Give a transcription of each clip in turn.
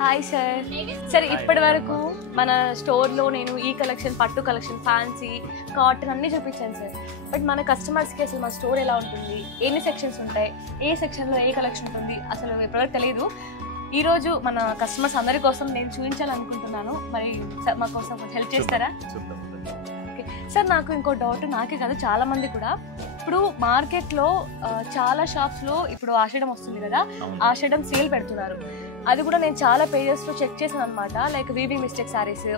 Hi sir. Sir ఇప్పటి వరకు మన స్టోర్లో నేను ఈ కలెక్షన్, పట్టు కలెక్షన్, ఫ్యాన్సీ, కాటన్ అన్నీ చూపించాను సార్. బట్ మన కస్టమర్స్కి అసలు మన స్టోర్ ఎలా ఉంటుంది, ఎన్ని సెక్షన్స్ ఉంటాయి, ఏ సెక్షన్లో ఏ కలెక్షన్ ఉంటుంది అసలు ఎప్పటివరకు తెలియదు. ఈరోజు మన కస్టమర్స్ అందరి కోసం నేను చూపించాలనుకుంటున్నాను. మరి మా కోసం హెల్ప్ చేస్తారా? ఓకే సార్, నాకు ఇంకో డౌట్, నాకే కాదు చాలా మంది కూడా, ఇప్పుడు మార్కెట్లో చాలా షాప్స్లో ఇప్పుడు ఆషాఢం వస్తుంది కదా, ఆషాఢం సేల్ పెడుతున్నారు. అది కూడా నేను చాలా పేజెస్లో చెక్ చేశాను అనమాట. లైక్ వీవింగ్ మిస్టేక్ శారీస్,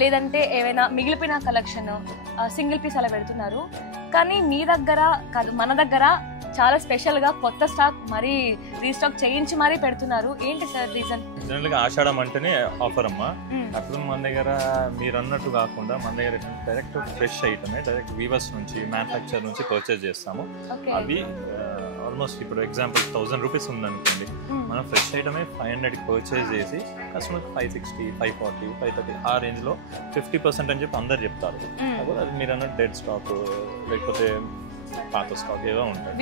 లేదంటే ఏవైనా మిగిలిపోయిన కలెక్షన్ సింగిల్ పీస్ అలా పెడుతున్నారు. కానీ మీ దగ్గర కాదు, మన దగ్గర చాలా స్పెషల్గా కొత్త స్టాక్ మరీ రీస్టాక్ చేయించి మరీ పెడుతున్నారు. ఏంటి సార్ రీజన్? జనరల్గా ఆషాఢం అంటేనే ఆఫర్ అమ్మా. అట్లా మన దగ్గర మీరు అన్నట్టు కాకుండా మన దగ్గర డైరెక్ట్ ఫ్రెష్ ఐటమే, డైరెక్ట్ వీవర్స్ నుంచి, మ్యానుఫ్యాక్చర్ నుంచి పర్చేజ్ చేస్తాము. అవి ఆల్మోస్ట్ ఇప్పుడు ఎగ్జాంపుల్ 1000 రూపీస్ ఉందనుకోండి, మనం ఫ్రెష్ ఐటమే 500కి పర్చేజ్ చేసి కస్టమర్కి 560, 540, 530 ఆ రేంజ్లో 50% అని చెప్పి అందరు చెప్తారు. కాకపోతే అది మీరు అన్నట్టు డెడ్ స్టాక్ లేకపోతే పాత స్టాక్ ఏవో ఉంటాయి,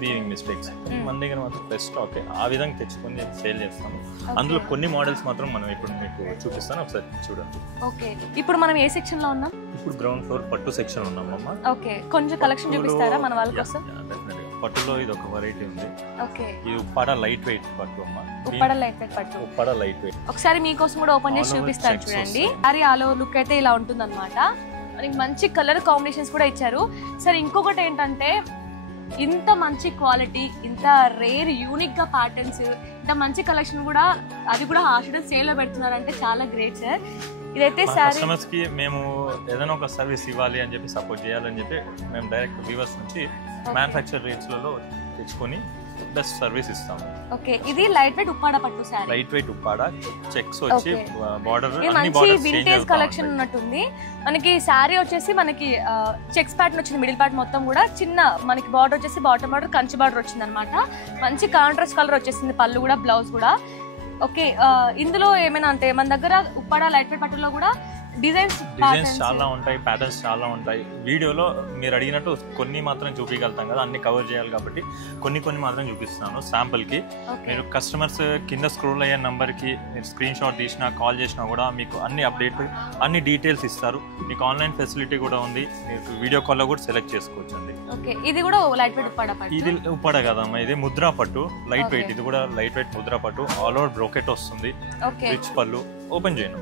వీవింగ్ మిస్టేక్స్. మన దగ్గర మాత్రం ఫ్రెష్ స్టాక్ ఆ విధంగా తెచ్చుకొని సేల్ చేస్తాము. అందులో కొన్ని మోడల్స్ మాత్రం మనం ఇప్పుడు మీకు చూపిస్తాను, ఒకసారి చూడండి. ఓకే, ఇప్పుడు మనం ఏ సెక్షన్ లో ఉన్నాం? ఇప్పుడు గ్రౌండ్ ఫ్లోర్ పట్టు సెక్షన్ ఉన్నామమ్మా. ఓకే, కొంచెం కలెక్షన్ చూపిస్తారా మన వాళ్ళ కోసం? పట్టులో ఇది ఒక వెరైటీ ఉంది. ఓకే, ఇది ఉప్పాడ లైట్ వెయిట్ పట్టు అమ్మా. ఉప్పాడ లైట్ వెయిట్ పట్టు, ఉప్పాడ లైట్ వెయిట్. ఒకసారి మీకోసం కూడా ఓపెన్ చేసి చూపిస్తాను చూడండి. సారీ ఆల్ ఓవర్ లుక్ అయితే ఇలా ఉంటుంది అనమాట. మనకి మంచి కలర్ కాంబినేషన్స్ కూడా ఇచ్చారు. సరే ఇంకొకటి ఏంటంటే, ఇంత మంచి క్వాలిటీ, ఇంత రేర్ యూనిక్ గా ప్యాటర్న్స్, ఇంత మంచి కలెక్షన్ కూడా, అది కూడా ఆషాఢం సేల్ లో పెడుతున్నారంటే చాలా గ్రేట్ సార్. ఇదైతే కస్టమర్స్ కి మేము ఏదైనా ఒక సర్వీస్ ఇవ్వాలి అని చెప్పి, సపోర్ట్ చేయాలని చెప్పి మేము డైరెక్ట్ వీవర్స్ నుంచి మ్యానుఫ్యాక్చర్ రేట్స్లలో తెచ్చుకొని బెస్ట్ సర్వీస్ ఇస్తాము. ఓకే, ఇది లైట్ వెయిట్ ఉప్పాడ పట్టు sorry. Light weight Uppada, checks వచ్చి బార్డర్ మంచి వింటేజ్ కలెక్షన్ ఉన్నట్టుంది. మనకి సారీ వచ్చేసి మనకి చెక్స్ ప్యాటర్న్ వచ్చింది, మిడిల్ పార్ట్ మొత్తం కూడా చిన్న మనకి బార్డర్ వచ్చేసి బాటమ్ బార్డర్ కంచి బార్డర్ వచ్చింది అనమాట. మంచి కాంట్రాస్ట్ కలర్ వచ్చేసింది, పళ్ళు కూడా, బ్లౌజ్ కూడా. ఓకే, ఇందులో ఏమైనా అంటే మన దగ్గర ఉప్పాడ లైట్ వెయిట్ పట్టులో కూడా డిజైన్స్ చాలా ఉంటాయి, ప్యాటర్న్స్ చాలా ఉంటాయి. వీడియోలో మీరు అడిగినట్టు కొన్ని మాత్రం చూపించగలుగుతాం కదా, అన్ని కవర్ చేయాలి కాబట్టి కొన్ని మాత్రం చూపిస్తున్నాను శాంపుల్ కి. మీరు కస్టమర్స్ కింద స్క్రోల్ అయ్యే నంబర్ కి మీరు స్క్రీన్ షాట్ తీసినా, కాల్ చేసినా కూడా మీకు అన్ని అప్డేట్, అన్ని డీటెయిల్స్ ఇస్తారు. మీకు ఆన్లైన్ ఫెసిలిటీ కూడా ఉంది, మీకు వీడియో కాల్ లో కూడా సెలెక్ట్ చేసుకోవచ్చు అండి. ఇది కూడా లైట్ వెయిట్ ఉప్పాడ పట్టు. ఇది ఉప్పాడ కదమ్మా, ఇది ముద్రా పట్టు లైట్ వెయిట్. ఇది కూడా లైట్ వెయిట్ ముద్రా పట్టు, ఆల్ ఓవర్ బ్రోకెట్ వస్తుంది, రిచ్ పళ్ళు. ఓపెన్ చేయను,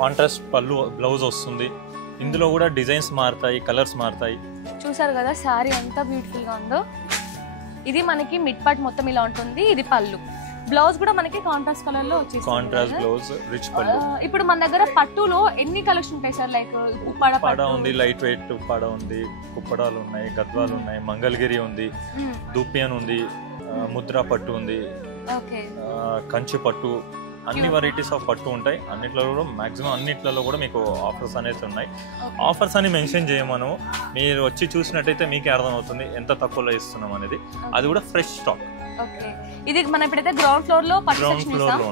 కాంట్రాస్ట్ పళ్ళు, బ్లౌజ్ వస్తుంది. ఇందులో కూడా డిజైన్స్ మారుతాయి, కలర్స్ మారుతాయి. చూసారు కదా సారీ ఎంత బ్యూటిఫుల్ గా ఉందో. ఇది మనకి మిడ్ పార్ట్ మొత్తం ఇలా ఉంటుంది. ఇది పళ్ళు, బ్లౌజ్ కూడా మనకి కాంట్రాస్ట్ కలర్ లో వచ్చేసి కాంట్రాస్ట్ బ్లౌజ్, రిచ్ పళ్ళు. ఇప్పుడు మన దగ్గర పట్టులో ఎన్ని కలెక్షన్ ఉంటాయి సార్? లైక్ ఉప్పాడ ఉంది, లైట్ వెయిట్ ఉప్పాడ ఉంది, కుప్పడాలు ఉన్నాయి, గద్వాలు ఉన్నాయి, మంగళగిరి ఉంది, దూపియన్ ఉంది, ముద్రా పట్టు ఉంది, కంచి పట్టు, అన్ని వెరైటీస్ ఆఫ్ పట్టు ఉంటాయి. అన్నిట్లో కూడా మాక్సిమం అన్నిట్లలో కూడా మీకు ఆఫర్స్ అనేది ఉన్నాయి. ఆఫర్స్ అని మెన్షన్ చేయమను, మీరు వచ్చి చూసినట్టయితే మీకే అర్థమవుతుంది ఎంత తక్కువలో ఇస్తున్నాం అనేది. అది కూడా ఫ్రెష్ స్టాక్. ఇది మనం ఇప్పుడైతే గ్రౌండ్ ఫ్లోర్ లో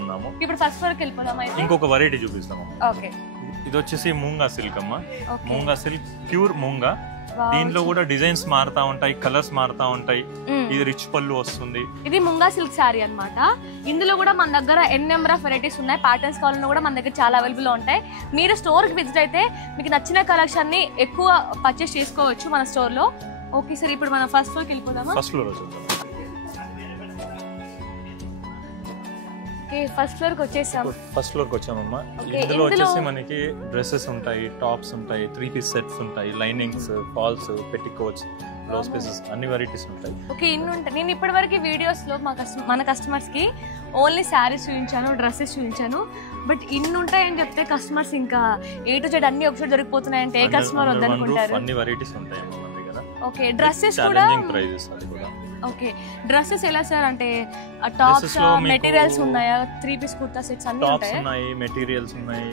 ఉన్నాము. ఇప్పుడు ఫస్ట్ ఫ్లోర్ కి వెళ్ళిపోదాం. ఇంకొక వెరైటీ చూపిస్తాము. ఇది వచ్చేసి మూంగా సిల్క్ అమ్మా. మూంగా సిల్క్, ప్యూర్ మూంగా. దీంట్లో కూడా డిజైన్స్ మారుతా ఉంటాయి, కలర్స్ మారుతా ఉంటాయి. ఇది రిచ్ పళ్ళు వస్తుంది. ఇది ముంగా సిల్క్ శారీ అన్నమాట. ఇందులో కూడా మన దగ్గర ఎన్ నెంబర్ ఆఫ్ వెరైటీస్ ఉన్నాయి. ప్యాటర్న్స్ కావాలన్నా కూడా మన దగ్గర చాలా అవైలబుల్ ఉంటాయి. మీరు స్టోర్ కి విజిట్ అయితే మీకు నచ్చిన కలెక్షన్ ని ఎక్కువ పర్చేస్ చేసుకోవచ్చు మన స్టోర్ లో. ఓకే సార్, ఇప్పుడు మనం ఫస్ట్ ఫ్లోర్ కి వెళ్ళిపోదామా? ఫస్ట్ ఫ్లోర్ ఫస్ట్ ఫ్లోర్ కి వచ్చేసాం. ఫస్ట్ ఫ్లోర్ కి వచ్చామమ్మా. ఇందులో వచ్చేసి మనకి డ్రెస్సెస్ ఉంటాయి, టాప్స్ ఉంటాయి, 3 పీస్ సెట్స్ ఉంటాయి, linings, falls, petticoats, blouse pieces, అన్ని వెరైటీస్ ఉంటాయి. ఓకే, ఇన్ని ఉంటాయి. నేను ఇప్పటివరకు వీడియోస్ లో మన కస్టమర్స్ కి ఓన్లీ శారీస్ చూపించాను, డ్రెస్సెస్ చూపించాను. బట్ ఇన్ని ఉంటాయని చెప్తే కస్టమర్స్ ఇంకా ఏ టు జెడ్ అన్ని ఒకసారి దొరికిపోతున్నాయంటే ఏ కస్టమర్ వద్దనుకుంటారు. అన్ని వెరైటీస్ ఉంటాయి మన దగ్గర. ఓకే, డ్రెస్సెస్ కూడా. ప్రైజెస్ అది కూడా. ఓకే, డ్రెస్సెస్ ఎలా సార్? అంటే టాప్స్, మెటీరియల్స్ ఉన్నాయా? 3 పీస్ కుర్తా సెట్స్ అన్ని ఉంటాయి. టాప్స్ ఉన్నాయి, మెటీరియల్స్ ఉన్నాయి,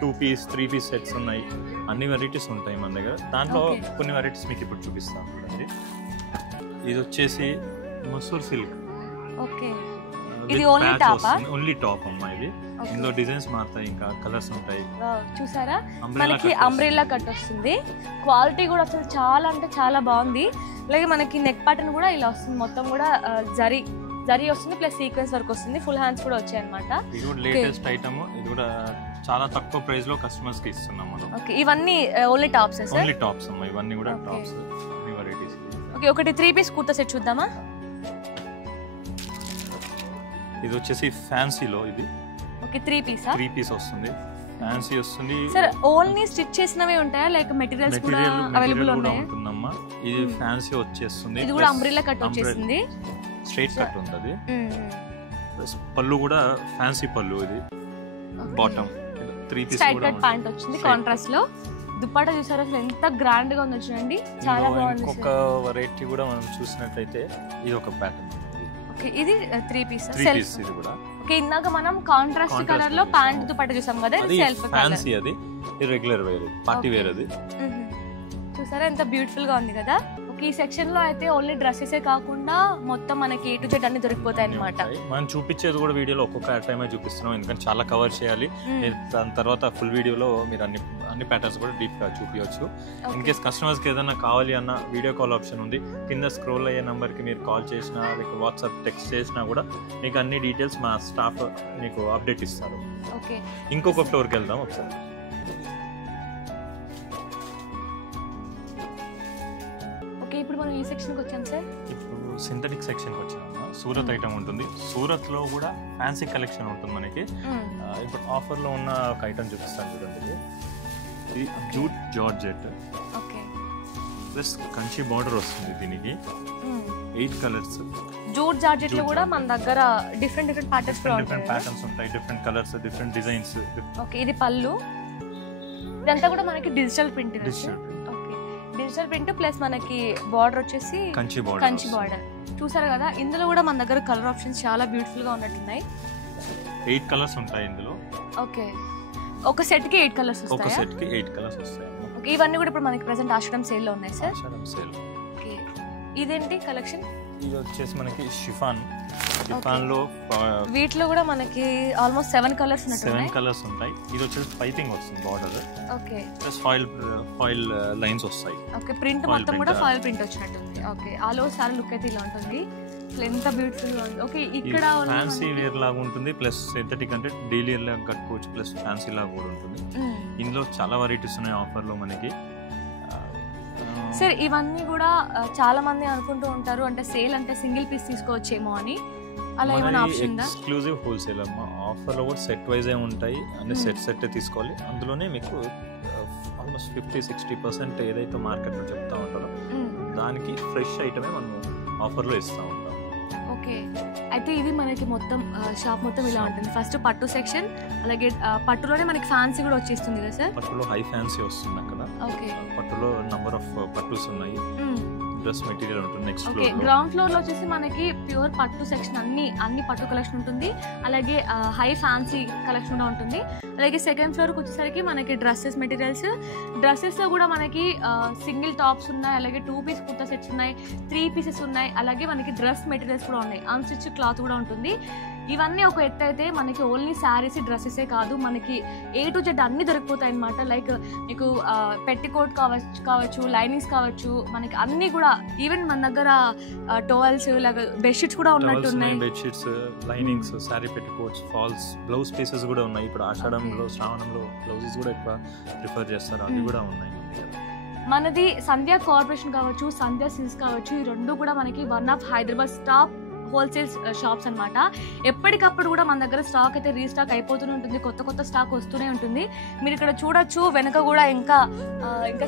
2 పీస్ 3 పీస్ సెట్స్ ఉన్నాయి, అన్ని వెరైటీస్ ఉంటాయి మన దగ్గర. దాంట్లో కొన్ని వెరైటీస్ మీకు ఇప్పుడు చూపిస్తాను. ఇది వచ్చేసి మసూర్ సిల్క్. ఓకే, ఇది ఓన్లీ టాప్? ఓన్లీ టాప్ అమ్మా. ఇది ఇందులో డిజైన్స్ మారుతాయి, ఇంకా కలర్స్ ఉంటాయి. చూసారా, మనకి అంబ్రెల్లా కట్ వస్తుంది. క్వాలిటీ కూడా అసలు చాలా అంటే చాలా బాగుంది. అలాగే మనకి నెక్ ప్యాటర్న్ కూడా ఇలా వస్తుంది, మొత్తం కూడా జరీ జరీ వస్తుంది ప్లస్ సీక్వెన్స్ వర్క్ వస్తుంది, ఫుల్ హ్యాండ్స్ కూడా వచ్చాయి అన్నమాట. ఇది కూడా లేటెస్ట్ ఐటమ్, ఇది కూడా చాలా తక్కువ ప్రైస్ లో కస్టమర్స్ కి ఇస్తున్నాం మనం. ఓకే, ఇవన్నీ only tops sir? Only tops అమ్మా, ఇవన్నీ కూడా టాప్స్, అన్ని వెరైటీస్. ఓకే, ఒకటి 3 పీస్ కుర్తా సెట్ చూద్దామా? ఇది వచ్చేసి ఫ్యాన్సీలో, ఇది ఓకే 3 పీస్ వస్తుంది, ఫ్యాన్సీ వస్తుంది సార్. ఓన్లీ స్టిచ్ చేసినవే ఉంటాయా లేక మెటీరియల్స్ కూడా అవైలబుల్ ఉన్నాయా? ఉంటుందమ్మా. ఇది ఫ్యాన్సీ వచ్చేస్తుంది, ఇది కూడా అంబ్రెల్లా కట్ వచ్చేసింది, స్ట్రైట్ కట్ ఉంటుంది. పళ్ళు కూడా ఫ్యాన్సీ పళ్ళు, ఇది bottom 3 piece straight cut pant వచ్చింది కాంట్రాస్ట్ లో. దుపట్టా చూసారా అసలు ఎంత గ్రాండ్ గా ఉందో చూడండి, చాలా బాగుంది. ఇంకొక వెరైటీ కూడా మనం చూసినట్లయితే ఇది ఒక ప్యాటర్న్. ఓకే, ఇది 3 పీస్ ఇది కూడా. ఓకే, ఇందాక మనం కాంట్రాస్ట్ కలర్ లో ప్యాంట్ దుపట్టా చూసాం కదా, ఇది సెల్ఫ్ ఫ్యాన్సీ, అది రెగ్యులర్ వేర్, పార్టీ వేర్. అది చూసారా ఎంత బ్యూటిఫుల్ గా ఉంది కదా. ఓకే, ఈ సెక్షన్ లో అయితే ఓన్లీ డ్రెస్సెసే కాకుండా మొత్తం మనకి A to Z అన్ని దొరికిపోతాయి అన్నమాట. మనం చూపించేది కూడా వీడియోలో ఒక్కొక్క టైమే చూపిస్తున్నాం, ఎందుకంటే చాలా కవర్ చేయాలి. దాని తర్వాత ఫుల్ వీడియోలో మీరు అన్ని ప్యాటర్న్స్ కూడా డీప్ గా చూపించవచ్చు. ఇన్ కేస్ కస్టమర్స్ కి ఏదైనా కావాలి అన్న వీడియో కాల్ ఆప్షన్ ఉంది. కింద స్క్రోల్ అయ్యే నంబర్ కి మీరు కాల్ చేసినా లేక వాట్సాప్ టెక్స్ట్ చేసినా కూడా మీకు అన్ని డీటెయిల్స్ మా స్టాఫ్ మీకు అప్డేట్ ఇస్తారు. ఓకే, ఇంకొక ఫ్లోర్కి వెళ్దాం ఒకసారి. ఇప్పుడు మనం ఈ సెక్షన్కి వచ్చాం సార్. ఇప్పుడు సింథటిక్ సెక్షన్కి వచ్చాము. సూరత్ ఐటమ్ ఉంటుంది. సూరత్ లో కూడా ఫ్యాన్సీ కలెక్షన్ ఉంటుంది మనకి. ఇప్పుడు ఆఫర్ లో ఉన్న ఒక ఐటమ్ చూపిస్తాను చూడండి. ఇది jute georgette plus Kanchi border వస్తుంది. దీనికి 8 కలర్స్. జూట్ జార్జెట్ లో కూడా మన దగ్గర డిఫరెంట్ ప్యాటర్న్స్ ఉంటాయి, different colours, different designs. Okay, ఇది పళ్ళు. ఇదంతా కూడా మనకి digital print. Digital print plus మనకి బార్డర్ వచ్చేసి కంచి బార్డర్. చూసారు కదా, ఇందులో కూడా మన దగ్గర కలర్ ఆప్షన్స్ చాలా బ్యూటిఫుల్ గా ఉన్నట్టున్నాయి. 8 కలర్స్ ఉంటాయి ఇందులో. ఓకే, ఒక సెట్ కి 8 కలర్స్ వస్తాయి. ఒక సెట్ కి 8 కలర్స్ వస్తాయి. ఓకే, ఇవన్నీ కూడా ఇప్పుడు మనకి ప్రెజెంట్ ఆషాఢం సేల్ లో ఉన్నాయి సార్. ఆషాఢం సేల్. ఓకే, ఇదేంటి కలెక్షన్? ఇది వచ్చేసి మనకి షిఫాన్ లో వీటిలో కూడా మనకి ఆల్మోస్ట్ 7 కలర్స్ ఉంటాయి. 7 కలర్స్ ఉంటాయి. ఇది వచ్చేసి పైపింగ్ వస్తుంది border. Okay, plus foil lines వస్తాయి. ఓకే, ప్రింట్ మొత్తం కూడా ఫాయిల్ ప్రింట్ వచ్చినట్టుంది. Okay, all over sorry look అయితే ఇలా ఉంటుంది. ఎంత బ్యూటిఫుల్ గా ఉంది. ఓకే, ఇక్కడ ఫ్యాన్సీ వేర్ లాగా ఉంటుంది, ప్లస్ సింథటిక్ అంటే డైలీ లాగా కట్టుకోవచ్చు, ప్లస్ ఫ్యాన్సీ లాగా కూడా ఉంటుంది. ఇందులో చాలా వెరైటీస్ ఉన్నాయి ఆఫర్ లో మనకి. సార్, ఇవన్నీ కూడా చాలా మంది అనుకుంటూ ఉంటారు అంటే సేల్ అంటే సింగిల్ పీస్ తీసుకోవచ్చేమో అని. అలా ఏమైనా ఆప్షన్ ఉందా? ఎక్స్క్లూజివ్ హోల్సేల్ అమ్మా. ఆఫర్ లో కూడా సెట్ వైజ్ ఏ ఉంటాయి, అన్ని సెట్ తీసుకోవాలి. అందులోనే మీకు ఆల్మోస్ట్ 50-60% ఏదైతే మార్కెట్ లో చెప్తా ఉంటారో దానికి ఫ్రెష్ ఐటమే మనం ఆఫర్ లో ఇస్తా ఉంటాం. ఓకే, అయితే ఇది మనకి మొత్తం షాప్ మొత్తం ఇలా ఉంటుంది. ఫస్ట్ పట్టు సెక్షన్, అలాగే పట్టులోనే మనకి ఫ్యాన్సీ కూడా వచ్చేస్తుంది కదా సార్? పట్టులో హై ఫ్యాన్సీ వస్తుంది అక్కడ. ఓకే, పట్టులో నంబర్ ఆఫ్ పట్టుస్ ఉన్నాయి. డ్రెస్ మెటీరియల్ ఉంటుంది నెక్స్ట్ ఫ్లోర్ లో. గ్రౌండ్ ఫ్లోర్ లో వచ్చేసి మనకి ప్యూర్ పట్టు సెక్షన్, అన్ని పట్టు కలెక్షన్ ఉంటుంది. అలాగే హై ఫ్యాన్సీ కలెక్షన్ కూడా ఉంటుంది. అలాగే సెకండ్ ఫ్లోర్ కి వచ్చేసరికి మనకి డ్రెస్సెస్ లో కూడా మనకి సింగిల్ టాప్స్ ఉన్నాయి, అలాగే 2 పీస్ కుర్తా సెట్స్ ఉన్నాయి, 3 పీసెస్ ఉన్నాయి, అలాగే మనకి డ్రెస్ మెటీరియల్స్ కూడా ఉన్నాయి, అన్స్టిచ్ క్లాత్ కూడా ఉంటుంది. ఇవన్నీ ఒక ఎత్తు అయితే మనకి ఓన్లీ శారీస్ డ్రెస్సెసే కాదు, మనకి A to Z అన్ని దొరికిపోతాయి అనమాట. లైక్ మీకు పెట్టికోట్ కావచ్చు, లైనింగ్స్ కావచ్చు, మనకి అన్ని కూడా. ఈవెన్ మన దగ్గర టవల్స్, బెడ్షీట్స్ కూడా ఉన్నట్టున్నాయి. Bedsheets, linings, sari petticoats, falls, blouse pieces కూడా ఉన్నాయి. ఇప్పుడు ఆషాఢంలో, శ్రావణంలో బ్లౌజెస్ కూడా ఎక్కువ ప్రిఫర్ చేస్తారు, అవి కూడా ఉన్నాయి. మనది సంధ్య కార్పొరేషన్ కావచ్చు, సంధ్య సిల్క్స్ కావచ్చు, ఈ రెండు కూడా మనకి one of Hyderabad top wholesale shops అనమాట. ఎప్పటికప్పుడు కూడా మన దగ్గర స్టాక్ అయితే రీస్టాక్ అయిపోతూనే ఉంటుంది, కొత్త స్టాక్ వస్తూనే ఉంటుంది. మీరు ఇక్కడ చూడొచ్చు, వెనక కూడా ఇంకా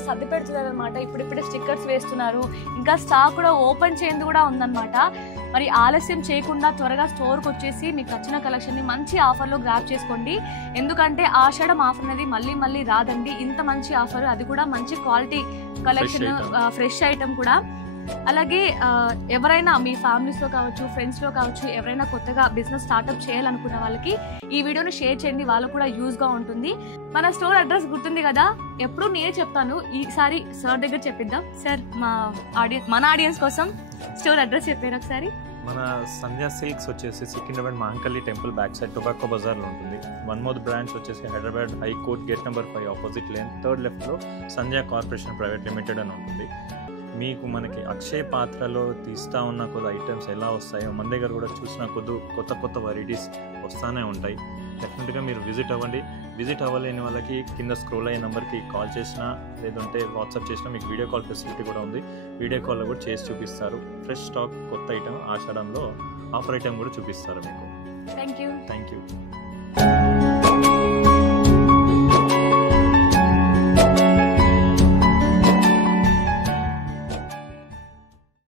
సర్ది పెడుతున్నారు అనమాట. ఇప్పుడిప్పుడే స్టిక్కర్స్ వేస్తున్నారు, ఇంకా స్టాక్ కూడా ఓపెన్ చేయండి కూడా ఉందన్నమాట. మరి ఆలస్యం చేయకుండా త్వరగా స్టోర్కి వచ్చేసి మీకు నచ్చిన కలెక్షన్ని మంచి ఆఫర్లో గ్రాప్ చేసుకోండి. ఎందుకంటే ఆషాఢం ఆఫర్ అనేది మళ్ళీ రాదండి. ఇంత మంచి ఆఫర్, అది కూడా మంచి క్వాలిటీ కలెక్షన్, ఫ్రెష్ ఐటమ్ కూడా. అలాగే ఎవరైనా మీ ఫ్యామిలీస్లో కావచ్చు, ఫ్రెండ్స్లో కావచ్చు, ఎవరైనా కొత్తగా బిజినెస్ స్టార్ట్అప్ చేయాలనుకున్న వాళ్ళకి ఈ వీడియోని షేర్ చేయండి, వాళ్ళకు కూడా యూజ్గా ఉంటుంది. మన స్టోర్ అడ్రస్ గుర్తుంది కదా, ఎప్పుడు నేనే చెప్తాను, ఈసారి సార్ దగ్గర చెప్పిద్దాం. సార్, మన ఆడియన్స్ కోసం స్టోర్ అడ్రస్ చెప్పారు ఒకసారి. మన సంధ్య సిల్క్స్ వచ్చేసి Secunderabad Mahankali temple back side tobacco Bazaar లో ఉంటుంది. వన్ మోర్ బ్రాంచ్ వచ్చేసి Hyderabad high court gate number 5 opposite lane 3rd left లో సంధ్య కార్పొరేషన్ ప్రైవేట్ లిమిటెడ్ అని ఉంటుంది. మీకు మనకి అక్షయ పాత్రలో తీస్తూ ఉన్న కొద్ది ఐటమ్స్ ఎలా వస్తాయో మన దగ్గర కూడా చూసిన కొత్త వెరైటీస్ వస్తూనే ఉంటాయి. డెఫినెట్గా మీరు విజిట్ అవ్వండి. విజిట్ అవ్వలేని వాళ్ళకి కింద స్క్రోల్ అయ్యే నెంబర్కి కాల్ చేసినా లేదంటే వాట్సాప్ చేసినా మీకు వీడియో కాల్ ఫెసిలిటీ కూడా ఉంది. వీడియో కాల్లో కూడా చేసి చూపిస్తారు. ఫ్రెష్ స్టాక్ కొత్త ఐటమ్ ఆషాఢంలో ఆఫర్ ఐటమ్ కూడా చూపిస్తారు మీకు. Thank you.